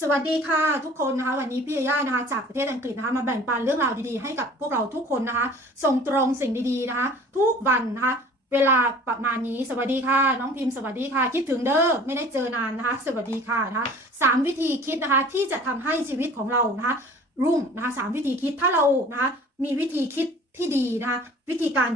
สวัสดีค่ะทุกคนนะคะ วันนี้พี่ย่านะคะจากประเทศอังกฤษนะคะมาแบ่งปันเรื่องราวดีๆให้กับพวกเราทุกคนนะคะ ส่งตรงสิ่งดีๆนะคะ ทุกวันนะคะ เวลาประมาณนี้สวัสดีค่ะ น้องพิมพ์สวัสดีค่ะ คิดถึงเด้อไม่ได้เจอนานนะคะ สวัสดีค่ะนะคะสามวิธีคิดนะคะที่จะทำให้ชีวิตของเรานะคะ รุ่งนะคะสามวิธีคิดถ้าเรานะคะมีวิธีคิดที่ดีนะคะวิธีการ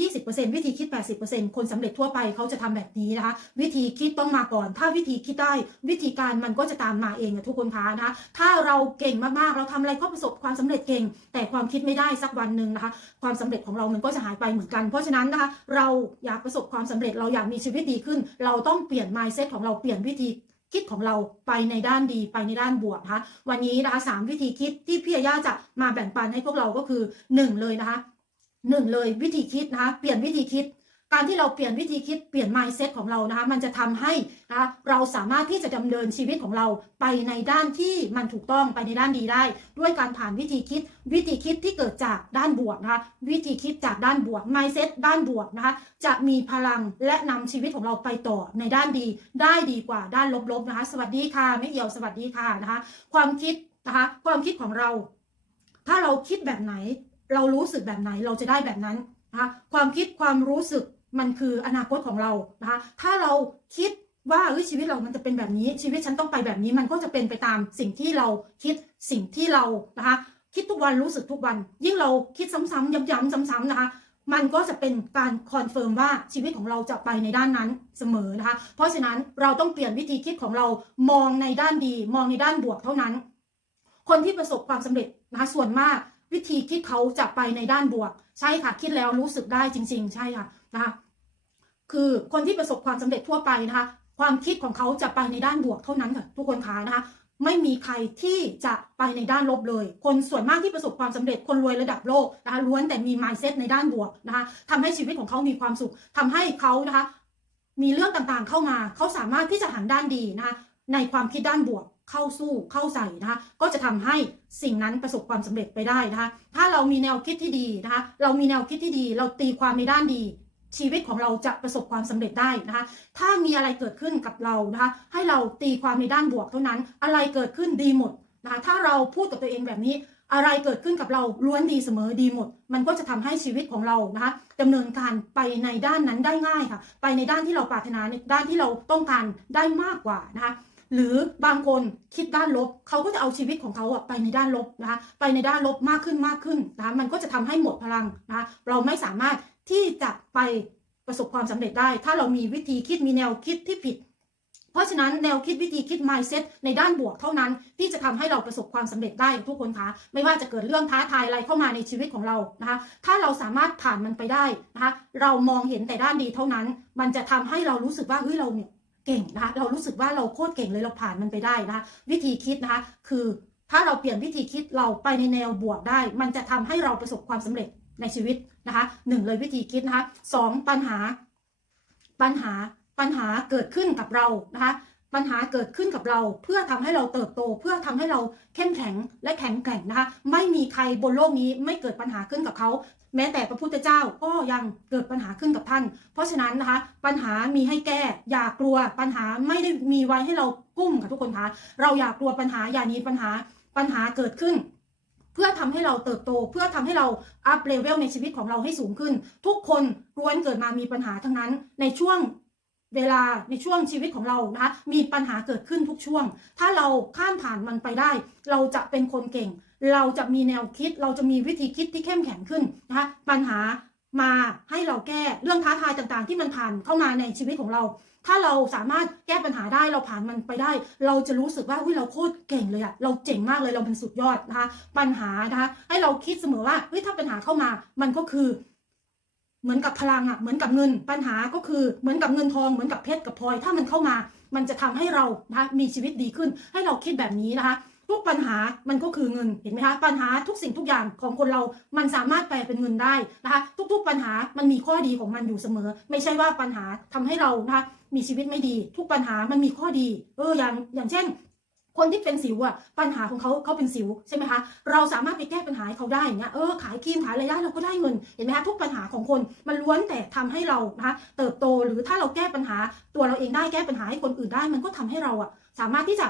20%วิธีคิด 80%คนสำเร็จทั่วไปเขาจะทำแบบนี้นะคะ วิธีคิดต้องมาก่อน ถ้าวิธีคิดได้วิธีการมันก็จะตามมาเองทุกคนคะนะคะถ้าเราเก่งมากๆ เราทำอะไรก็ประสบความสำเร็จเก่ง แต่ความคิดไม่ได้สักวันหนึ่งนะคะ ความสำเร็จของเรามันก็จะหายไปเหมือนกัน เพราะฉะนั้นนะคะ เราอยากประสบความสำเร็จเราอยากมีชีวิตดีขึ้น เราต้องเปลี่ยน mindset ของเราเปลี่ยนวิธีคิดของเราไปในด้านดีไปในด้านบวกนะคะวันนี้นะคะสามวิธีคิดที่พี่อาย่าจะมาแบ่งปันให้พวกเราก็คือหนึ่งเลยนะคะ หนึ่งเลยวิธีคิดนะคะเปลี่ยนวิธีคิด การที่เราเปลี่ยนวิธีคิดเปลี่ยน mindset ของเรานะคะมันจะทำให้นะคะเราสามารถที่จะดำเนินชีวิตของเราไปในด้านที่มันถูกต้องไปในด้านดีได้ ด้วยการผ่านวิธีคิด วิธีคิดที่เกิดจากด้านบวกนะคะวิธีคิดจากด้านบวก mindset ด้านบวกนะคะจะมีพลังและนำชีวิตของเราไปต่อในด้านดี ได้ดีกว่าด้านลบๆนะคะสวัสดีค่ะไม่เอี่ยวสวัสดีค่ะนะคะความคิดนะคะความคิดของเรา ถ้าเราคิดแบบไหน เรารู้สึกแบบไหนเราจะได้แบบนั้นนะคะความคิดความรู้สึกมันคืออนาคตของเรานะคะถ้าเราคิดว่าเฮ้ยชีวิตเรามันจะเป็นแบบนี้ชีวิตฉันต้องไปแบบนี้มันก็จะเป็นไปตามสิ่งที่เราคิดสิ่งที่เรานะคะคิดทุกวันรู้สึกทุกวัน ยิ่งเราคิดซ้ำๆย้ำๆซ้ำๆนะคะมันก็จะเป็นการคอนเฟิร์มว่าชีวิตของเราจะไปในด้านนั้นเสมอนะคะ เพราะฉะนั้นเราต้องเปลี่ยนวิธีคิดของเรามองในด้านดี มองในด้านบวกเท่านั้น คนที่ประสบความสำเร็จนะคะส่วนมาก วิธีคิดเขาจะไปในด้านบวก ใช่ค่ะ คิดแล้วรู้สึกได้จริง ๆ ใช่ค่ะนะคะคือคนที่ประสบความสำเร็จทั่วไปนะคะ ความคิดของเขาจะไปในด้านบวกเท่านั้นค่ะทุกคนคะนะคะไม่มีใครที่จะไปในด้านลบเลย คนส่วนมากที่ประสบความสำเร็จคนรวยระดับโลกนะคะล้วนแต่มี mindset ในด้านบวกนะคะทำให้ชีวิตของเขามีความสุขทำให้เขานะคะ มีเรื่องต่างๆเข้ามา เขาสามารถที่จะหันด้านดีนะคะในความคิดด้านบวก เข้าสู้เข้าใส่นะคะก็จะทำให้สิ่งนั้นประสบความสำเร็จไปได้นะคะถ้าเรามีแนวคิดที่ดีนะคะเรามีแนวคิดที่ดี เราตีความในด้านดีชีวิตของเราจะประสบความสำเร็จได้นะคะ ถ้ามีอะไรเกิดขึ้นกับเรานะคะ ให้เราตีความในด้านบวกเท่านั้น อะไรเกิดขึ้นดีหมดนะคะ ถ้าเราพูดกับตัวเองแบบนี้ อะไรเกิดขึ้นกับเราล้วนดีเสมอดีหมด มันก็จะทำให้ชีวิตของเรานะคะดำเนินการไปในด้านนั้นได้ง่ายค่ะ ไปในด้านที่เราปรารถนาในด้านที่เราต้องการได้มากกว่านะคะ หรือบางคนคิดด้านลบ เขาก็จะเอาชีวิตของเขาอะไปในด้านลบนะคะไปในด้านลบมากขึ้นมากขึ้นนะคะมันก็จะทำให้หมดพลังนะคะเราไม่สามารถที่จะไปประสบความสำเร็จได้ ถ้าเรามีวิธีคิดมีแนวคิดที่ผิด เพราะฉะนั้นแนวคิดวิธีคิด mindset ในด้านบวกเท่านั้น ที่จะทำให้เราประสบความสำเร็จได้ทุกคนคะไม่ว่าจะเกิดเรื่องท้าทายอะไรเข้ามาในชีวิตของเรานะคะถ้าเราสามารถผ่านมันไปได้นะคะเรามองเห็นแต่ด้านดีเท่านั้น มันจะทำให้เรารู้สึกว่าเฮ้ยเราเนี่ย เก่งนะคะเรารู้สึกว่าเราโคตรเก่งเลยเราผ่านมันไปได้นะคะวิธีคิดนะคะคือถ้าเราเปลี่ยนวิธีคิดเราไปในแนวบวกได้ มันจะทำให้เราประสบความสำเร็จในชีวิตนะคะหนึ่งเลยวิธีคิดนะคะสองปัญหาปัญหาปัญหาเกิดขึ้นกับเรานะคะ ปัญหาเกิดขึ้นกับเรา เพื่อทำให้เราเติบโต เพื่อทำให้เราเข้มแข็งและแข็งแกร่งนะคะไม่มีใครบนโลกนี้ไม่เกิดปัญหาขึ้นกับเขา แม้แต่พระพุทธเจ้าก็ยังเกิดปัญหาขึ้นกับท่าน เพราะฉะนั้นนะคะ ปัญหามีให้แก้อย่ากลัวปัญหาไม่ได้มีไว้ให้เรากุ้มค่ะทุกคนคะเราอย่ากลัวปัญหาอย่านีปัญหาปัญหาเกิดขึ้นเพื่อทำให้เราเติบโต เพื่อทำให้เราอัพเลเวลในชีวิตของเราให้สูงขึ้น ทุกคนล้วนเกิดมามีปัญหาทั้งนั้น ในช่วง เวลาในช่วงชีวิตของเรานะคะมีปัญหาเกิดขึ้นทุกช่วง ถ้าเราข้ามผ่านมันไปได้ เราจะเป็นคนเก่ง เราจะมีแนวคิด เราจะมีวิธีคิดที่เข้มแข็งขึ้นนะคะปัญหามาให้เราแก้เรื่องท้าทายต่างๆ ที่มันผ่านเข้ามาในชีวิตของเรา ถ้าเราสามารถแก้ปัญหาได้เราผ่านมันไปได้ เราจะรู้สึกว่าเฮ้ยเราโคตรเก่งเลยอะเราเจ๋งมากเลยเราเป็นสุดยอดนะคะปัญหานะคะให้เราคิดเสมอว่าเฮ้ยถ้าปัญหาเข้ามามันก็คือ เหมือนกับพลังอะเหมือนกับเงินปัญหาก็คือเหมือนกับเงินทองเหมือนกับเพชรกับพลอยถ้ามันเข้ามา มันจะทำให้เรานะมีชีวิตดีขึ้น ให้เราคิดแบบนี้นะคะทุกปัญหามันก็คือเงินเห็นไหมคะปัญหาทุกสิ่งทุกอย่างของคนเรา มันสามารถแปลเป็นเงินได้นะคะ ทุก ๆ ปัญหามันมีข้อดีของมันอยู่เสมอ ไม่ใช่ว่าปัญหาทำให้เรานะคะมีชีวิตไม่ดี ทุกปัญหามันมีข้อดี เอออย่างอย่างเช่น คนที่เป็นสิวอะปัญหาของเขาเขาเป็นสิวใช่ไหมคะเราสามารถไปแก้ปัญหาเขาได้อย่างเงี้ยเออขายครีมขายอะไรได้เราก็ได้เงินเห็นไหมคะทุกปัญหาของคนมันล้วนแต่ทำให้เรานะคะเติบโตหรือถ้าเราแก้ปัญหา ตัวเราเองได้แก้ปัญหาให้คนอื่นได้ มันก็ทำให้เราอะสามารถที่จะ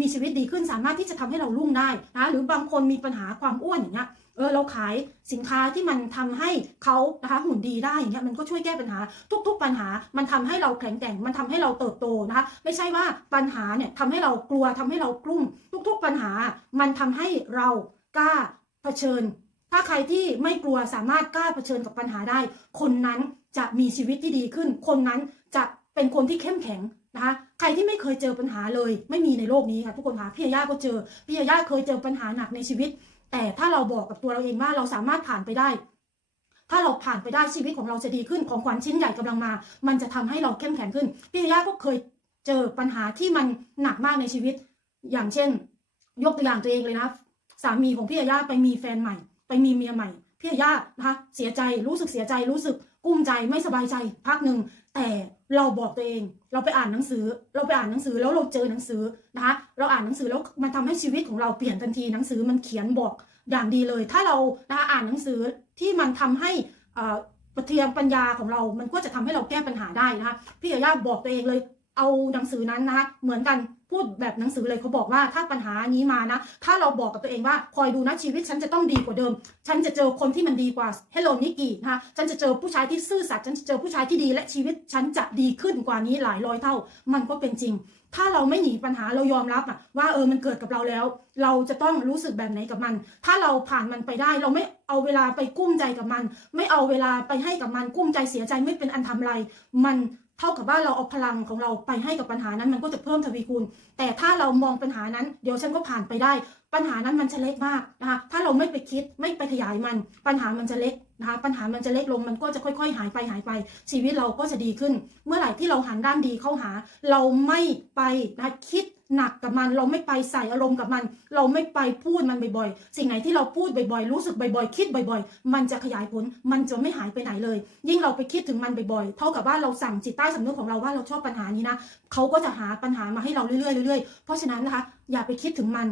มีชีวิตดีขึ้นสามารถที่จะทำให้เรารุ่งได้นะหรือบางคนมีปัญหาความอ้วนอย่างเงี้ย เออเราขายสินค้าที่มันทำให้เขานะคะหุ่นดีได้อย่างเงี้ยมันก็ช่วยแก้ปัญหา ทุก ๆ ปัญหา มันทำให้เราแข็งแกร่งมันทำให้เราเติบโตนะคะ ไม่ใช่ว่าปัญหาเนี่ยทำให้เรากลัวทำให้เรากลุ้มทุก ๆ ปัญหา มันทำให้เรากล้าเผชิญ ถ้าใครที่ไม่กลัวสามารถกล้าเผชิญกับปัญหาได้ คนนั้นจะมีชีวิตที่ดีขึ้น คนนั้นจะเป็นคนที่เข้มแข็งนะคะใครที่ไม่เคยเจอปัญหาเลย ไม่มีในโลกนี้ค่ะทุกคนค่ะพี่ยาย่าก็เจอพี่ยาย่าเคยเจอปัญหาหนักในชีวิต แต่ถ้าเราบอกกับตัวเราเองว่าเราสามารถผ่านไปได้ ถ้าเราผ่านไปได้ชีวิตของเราจะดีขึ้นของขวัญชิ้นใหญ่กำลังมา มันจะทำให้เราเข้มแข็งขึ้น พี่ยาย่าก็เคยเจอปัญหาที่มันหนักมากในชีวิต อย่างเช่น ยกตัวอย่างตัวเองเลยนะสามีของพี่ยาย่าไปมีแฟนใหม่ ไปมีเมียใหม่ พี่ย่านะคะเสียใจรู้สึกเสียใจรู้สึกกุ้มใจไม่สบายใจพักหนึ่งแต่เราบอกตัวเอง เราไปอ่านหนังสือ เราไปอ่านหนังสือแล้วเราเจอหนังสือนะคะเราอ่านหนังสือแล้วมันทำให้ชีวิตของเราเปลี่ยนทันทีหนังสือมันเขียนบอกอย่างดีเลย ถ้าเรานะคะอ่านหนังสือที่มันทำให้ปเทียมปัญญาของเรา มันก็จะทำให้เราแก้ปัญหาได้นะคะพี่ย่าบอกตัวเองเลยเอาหนังสือนั้นนะคะเหมือนกัน พูดแบบหนังสือเลยเขาบอกว่าถ้าปัญหานี้มานะ ถ้าเราบอกกับตัวเองว่าคอยดูนะชีวิตฉันจะต้องดีกว่าเดิม ฉันจะเจอคนที่มันดีกว่าเฮลโลนิกินะคะฉันจะเจอผู้ชายที่ซื่อสัตย์ฉันจะเจอผู้ชายที่ดีและชีวิตฉันจะดีขึ้นกว่านี้หลายร้อยเท่า มันก็เป็นจริง ถ้าเราไม่หนีปัญหาเรายอมรับอะว่าเออมันเกิดกับเราแล้ว เราจะต้องรู้สึกแบบไหนกับมัน ถ้าเราผ่านมันไปได้ เราไม่เอาเวลาไปกุ้มใจกับมัน ไม่เอาเวลาไปให้กับมันกุ้มใจเสียใจไม่เป็นอันทำไร มัน เท่ากับว่าเราเอาพลังของเราไปให้กับปัญหานั้นมันก็จะเพิ่มทวีคูณ แต่ถ้าเรามองปัญหานั้น เดี๋ยวฉันก็ผ่านไปได้ ปัญหานั้นมันจะเล็กมากนะคะถ้าเราไม่ไปคิดไม่ไปขยายมัน ปัญหามันจะเล็กนะคะปัญหามันจะเล็กลงมันก็จะค่อย ๆ หายไปหายไป ชีวิตเราก็จะดีขึ้น เมื่อไหร่ที่เราหันด้านดีเข้าหา เราไม่ไปนะคะคิด หนักกับมัน เราไม่ไปใส่อารมณ์กับมัน เราไม่ไปพูดมันบ่อยๆ สิ่งไหนที่เราพูดบ่อยๆ รู้สึกบ่อยๆ คิดบ่อยๆ มันจะขยายผล มันจะไม่หายไปไหนเลย ยิ่งเราไปคิดถึงมันบ่อยๆ เท่ากับว่าเราสั่งจิตใต้สำนึกของเราว่าเราชอบปัญหานี้นะ เขาก็จะหาปัญหามาให้เราเรื่อยๆเรื่อยๆ เพราะฉะนั้นนะคะ อย่าไปคิดถึงมัน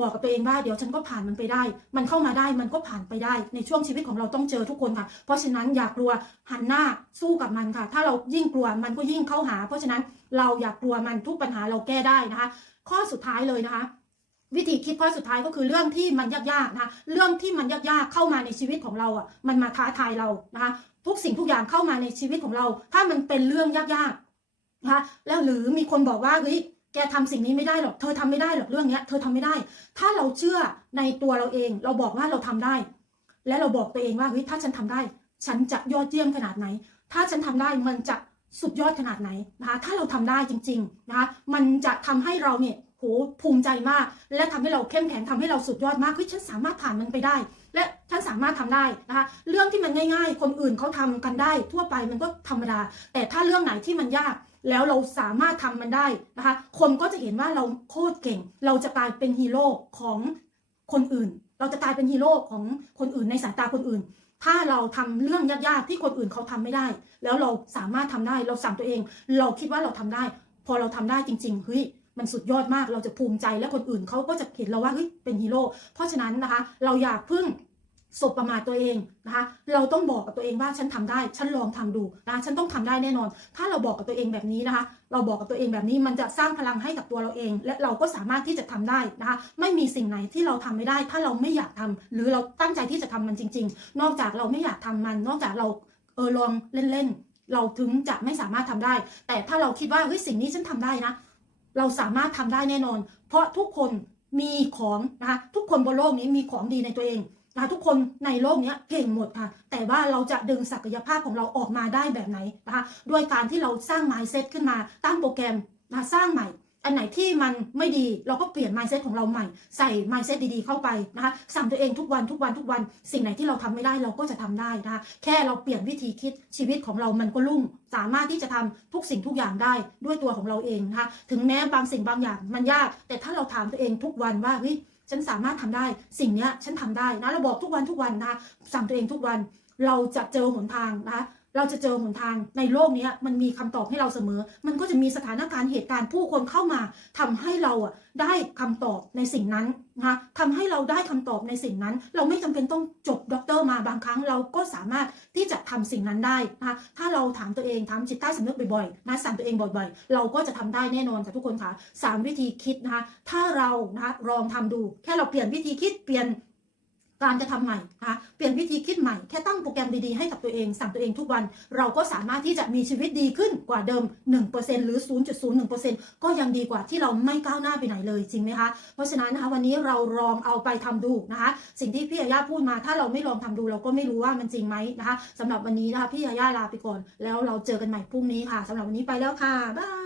บอกกับตัวเองว่าเดี๋ยวฉันก็ผ่านมันไปได้ มันเข้ามาได้มันก็ผ่านไปได้ ในช่วงชีวิตของเราต้องเจอทุกคนค่ะ เพราะฉะนั้นอย่ากลัวหันหน้าสู้กับมันค่ะ ถ้าเรายิ่งกลัวมันก็ยิ่งเข้าหา เพราะฉะนั้นเราอย่ากลัวมันทุกปัญหาเราแก้ได้นะคะ ข้อสุดท้ายเลยนะคะวิธีคิดข้อสุดท้ายก็คือเรื่องที่มันยากๆนะคะเรื่องที่มันยากๆเข้ามาในชีวิตของเราอะมันมาท้าทายเรานะคะทุกสิ่งทุกอย่างเข้ามาในชีวิตของเรา ถ้ามันเป็นเรื่องยากๆนะคะแล้วหรือมีคนบอกว่าเฮ้ย แกทำสิ่งนี้ไม่ได้หรอก เธอทำไม่ได้หรอกเรื่องเนี้ย เธอทำไม่ได้ ถ้าเราเชื่อในตัวเราเอง เราบอกว่าเราทำได้ และเราบอกตัวเองว่าเฮ้ยถ้าฉันทำได้ ฉันจะยอดเยี่ยมขนาดไหน ถ้าฉันทำได้มันจะสุดยอดขนาดไหนนะคะถ้าเราทำได้จริงๆนะคะมันจะทำให้เราเนี่ยโหภูมิใจมาก และทำให้เราเข้มแข็งทำให้เราสุดยอดมากเฮ้ยฉันสามารถผ่านมันไปได้ และฉันสามารถทำได้นะคะเรื่องที่มันง่าย ๆ คนอื่นเขาทำกันได้ ทั่วไปมันก็ธรรมดา แต่ถ้าเรื่องไหนที่มันยากแล้วเราสามารถทำมันได้นะคะคนก็จะเห็นว่าเราโคตรเก่ง เราจะกลายเป็นฮีโร่ของคนอื่น เราจะกลายเป็นฮีโร่ของคนอื่นในสายตาคนอื่น ถ้าเราทำเรื่องยากๆที่คนอื่นเขาทำไม่ได้ แล้วเราสามารถทำได้ เราสั่งตัวเอง เราคิดว่าเราทำได้ พอเราทำได้จริงๆเฮ้ย มันสุดยอดมากเราจะภูมิใจและคนอื่นเขาก็จะเห็นเราว่าเฮ้ยเป็นฮีโร่เพราะฉะนั้นนะคะ เราอย่าเพิ่งสบประมาทตัวเองนะคะ เราต้องบอกกับตัวเองว่าฉันทำได้ ฉันลองทำดูนะฉันต้องทำได้แน่นอน ถ้าเราบอกกับตัวเองแบบนี้นะคะ เราบอกกับตัวเองแบบนี้มันจะสร้างพลังให้กับตัวเราเอง และเราก็สามารถที่จะทำได้นะคะ ไม่มีสิ่งไหนที่เราทำไม่ได้ ถ้าเราไม่อยากทำหรือเราตั้งใจที่จะทำมันจริง ๆ นอกจากเราไม่อยากทำมัน นอกจากเราเออลองเล่นๆเราถึงจะไม่สามารถทำได้ แต่ถ้าเราคิดว่าเฮ้ยสิ่งนี้ฉันทำได้นะ เราสามารถทำได้แน่นอน เพราะทุกคนมีของนะคะทุกคนบนโลกนี้มีของดีในตัวเองนะคะทุกคนในโลกนี้เก่งหมดค่ะ แต่ว่าเราจะดึงศักยภาพของเราออกมาได้แบบไหนนะคะด้วยการที่เราสร้างไมซ์เซตขึ้นมาตั้งโปรแกรมนะคะสร้างใหม่ อันไหนที่มันไม่ดีเราก็เปลี่ยน mindset ของเราใหม่ ใส่ mindset ดีๆ เข้าไปนะคะสั่งตัวเองทุกวันทุกวันทุกวัน สิ่งไหนที่เราทำไม่ได้เราก็จะทำได้นะคะแค่เราเปลี่ยนวิธีคิดชีวิตของเรามันก็รุ่งสามารถที่จะทำทุกสิ่งทุกอย่างได้ด้วยตัวของเราเองนะคะถึงแม้บางสิ่งบางอย่างมันยาก แต่ถ้าเราถามตัวเองทุกวันว่าเฮ้ยฉันสามารถทำได้สิ่งเนี้ยฉันทำได้นะเราบอกทุกวันทุกวันนะคะสั่งตัวเองทุกวันเราจะเจอหนทางนะคะ เราจะเจอหนทางในโลกนี้มันมีคำตอบให้เราเสมอ มันก็จะมีสถานการณ์เหตุการณ์ผู้คนเข้ามาทำให้เราอะได้คำตอบในสิ่งนั้นนะคะทำให้เราได้คำตอบในสิ่งนั้น เราไม่จำเป็นต้องจบด็อกเตอร์มาบางครั้ง เราก็สามารถที่จะทำสิ่งนั้นได้นะคะถ้าเราถามตัวเองถามจิตใต้สำนึกบ่อยๆนะสั่นตัวเองบ่อยๆ เราก็จะทำได้แน่นอนค่ะทุกคนค่ะสามวิธีคิดนะคะถ้าเรานะคะลองทำดู แค่เราเปลี่ยนวิธีคิดเปลี่ยน การจะทำใหม่นะคะเปลี่ยนวิธีคิดใหม่แค่ตั้งโปรแกรมดีๆให้กับตัวเองสั่งตัวเองทุกวัน เราก็สามารถที่จะมีชีวิตดีขึ้นกว่าเดิม 1%หรือ 0.01%ก็ยังดีกว่าที่เราไม่ก้าวหน้าไปไหนเลยจริงไหมคะเพราะฉะนั้นนะคะวันนี้เราลองเอาไปทำดูนะคะ สิ่งที่พี่ยาย่าพูดมาถ้าเราไม่ลองทำดูเราก็ไม่รู้ว่ามันจริงไหมนะคะสำหรับวันนี้นะคะพี่ยาย่าลาไปก่อน แล้วเราเจอกันใหม่พรุ่งนี้ค่ะสำหรับวันนี้ไปแล้วค่ะบ๊าย